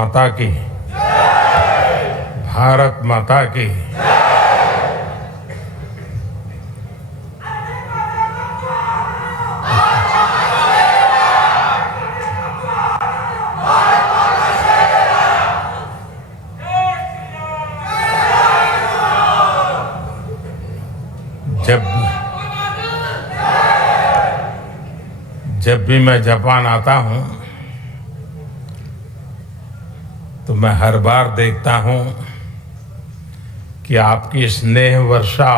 माता की, भारत माता की। जब भी मैं जापान आता हूं तो मैं हर बार देखता हूं कि आपकी स्नेह वर्षा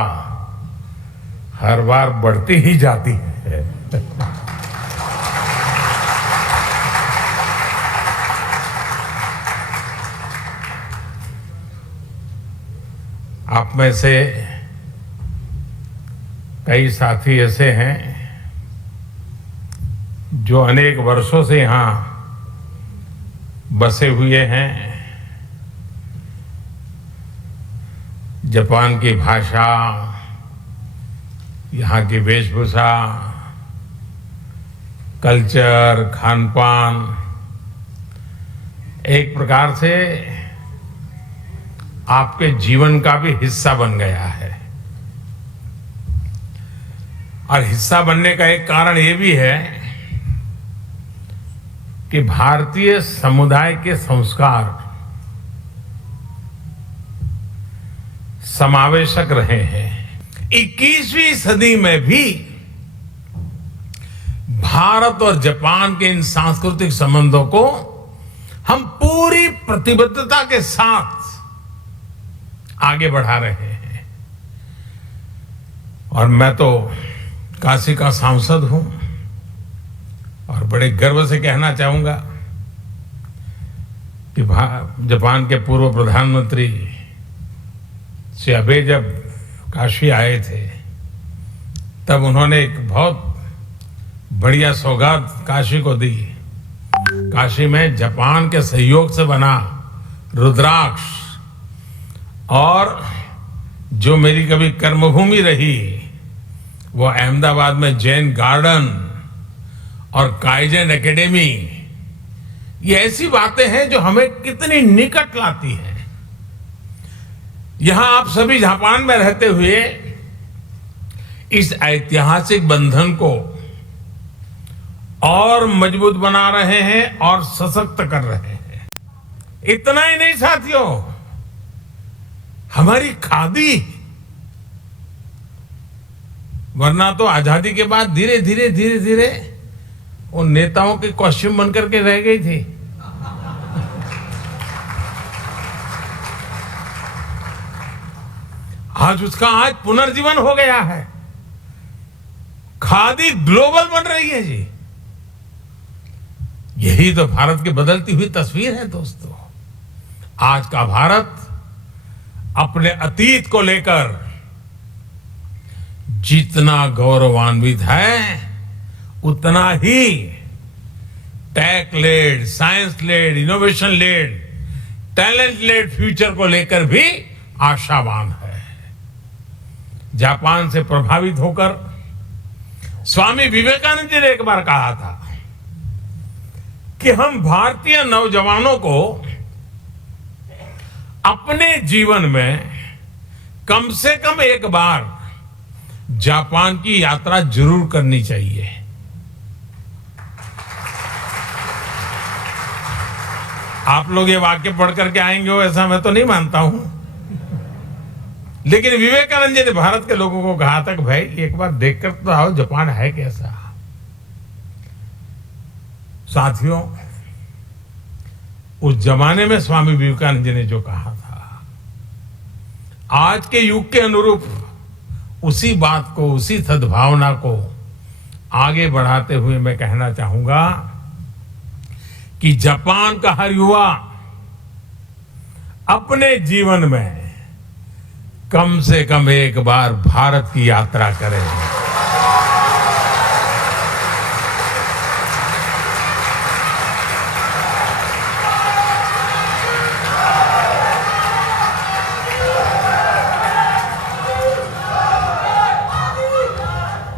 हर बार बढ़ती ही जाती है। आप में से कई साथी ऐसे हैं जो अनेक वर्षों से यहां बसे हुए हैं। जापान की भाषा, यहाँ की वेशभूषा, कल्चर, खान पान एक प्रकार से आपके जीवन का भी हिस्सा बन गया है। और हिस्सा बनने का एक कारण ये भी है कि भारतीय समुदाय के संस्कार समावेशक रहे हैं। 21वीं सदी में भी भारत और जापान के इन सांस्कृतिक संबंधों को हम पूरी प्रतिबद्धता के साथ आगे बढ़ा रहे हैं। और मैं तो काशी का सांसद हूं और बड़े गर्व से कहना चाहूंगा कि जापान के पूर्व प्रधानमंत्री श्री आबे जब काशी आए थे तब उन्होंने एक बहुत बढ़िया सौगात काशी को दी। काशी में जापान के सहयोग से बना रुद्राक्ष, और जो मेरी कभी कर्मभूमि रही वो अहमदाबाद में जैन गार्डन और काइजन एकेडमी, ये ऐसी बातें हैं जो हमें कितनी निकट लाती हैं। यहां आप सभी जापान में रहते हुए इस ऐतिहासिक बंधन को और मजबूत बना रहे हैं और सशक्त कर रहे हैं। इतना ही नहीं साथियों, हमारी खादी, वरना तो आजादी के बाद धीरे धीरे उन नेताओं के कॉस्ट्यूम बनकर के रह गई थी। आज उसका पुनर्जीवन हो गया है। खादी ग्लोबल बन रही है जी। यही तो भारत की बदलती हुई तस्वीर है दोस्तों। आज का भारत अपने अतीत को लेकर जितना गौरवान्वित है, उतना ही tech led, science led, innovation led, talent led future को लेकर भी आशावान है। जापान से प्रभावित होकर स्वामी विवेकानंद जी ने एक बार कहा था कि हम भारतीय नौजवानों को अपने जीवन में कम से कम एक बार जापान की यात्रा जरूर करनी चाहिए। आप लोग ये वाक्य पढ़ करके आएंगे हो ऐसा मैं तो नहीं मानता हूं, लेकिन विवेकानंद जी ने भारत के लोगों को कहा था कि भाई एक बार देखकर तो आओ जापान है कैसा। साथियों, उस जमाने में स्वामी विवेकानंद जी ने जो कहा था, आज के युग के अनुरूप उसी बात को, उसी सद्भावना को आगे बढ़ाते हुए मैं कहना चाहूंगा कि जापान का हर युवा अपने जीवन में कम से कम एक बार भारत की यात्रा करे।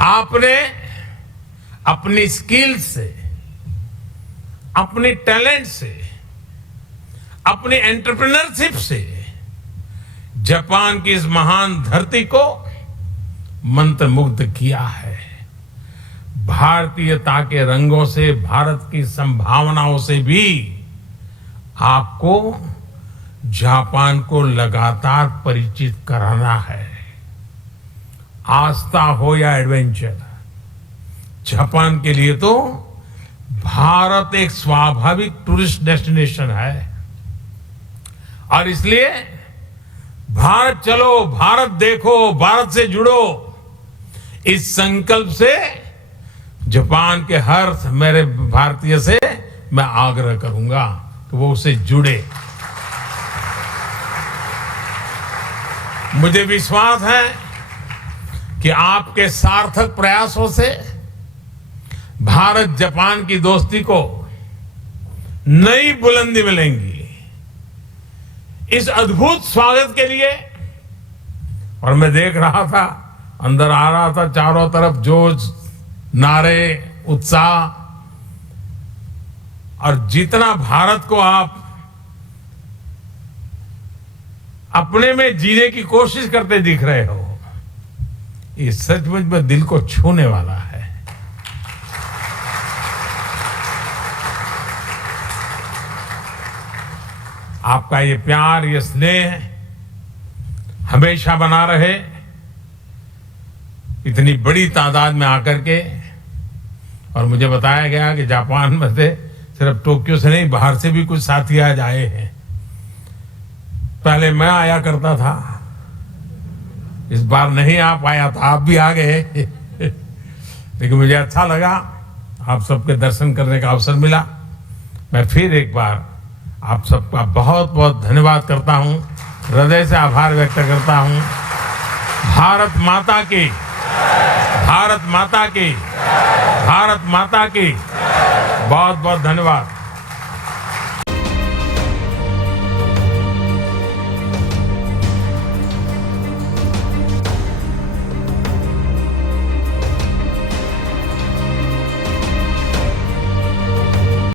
आपने अपनी स्किल से, अपने टैलेंट से अपनी एंटरप्रेन्योरशिप से जापान की इस महान धरती को मंत्रमुग्ध किया है। भारतीयता के रंगों से, भारत की संभावनाओं से भी आपको जापान को लगातार परिचित कराना है। आस्था हो या एडवेंचर, जापान के लिए तो भारत एक स्वाभाविक टूरिस्ट डेस्टिनेशन है। और इसलिए भारत चलो, भारत देखो, भारत से जुड़ो, इस संकल्प से जापान के हर मेरे भारतीय से मैं आग्रह करूंगा कि वो उससे जुड़े। मुझे विश्वास है कि आपके सार्थक प्रयासों से भारत जापान की दोस्ती को नई बुलंदी मिलेंगी। इस अद्भुत स्वागत के लिए, और मैं देख रहा था, अंदर आ रहा था, चारों तरफ जोश, नारे, उत्साह, और जितना भारत को आप अपने में जीने की कोशिश करते दिख रहे हो, ये सचमुच में दिल को छूने वाला है। आपका ये प्यार, ये स्नेह हमेशा बना रहे। इतनी बड़ी तादाद में आकर के, और मुझे बताया गया कि जापान में से सिर्फ टोक्यो से नहीं, बाहर से भी कुछ साथी आज आए हैं। पहले मैं आया करता था, इस बार नहीं आ पाया था, आप भी आ गए। लेकिन मुझे अच्छा लगा, आप सबके दर्शन करने का अवसर मिला। मैं फिर एक बार आप सबका बहुत बहुत धन्यवाद करता हूं, हृदय से आभार व्यक्त करता हूं। भारत माता की, भारत माता की, भारत माता की बहुत बहुत धन्यवाद।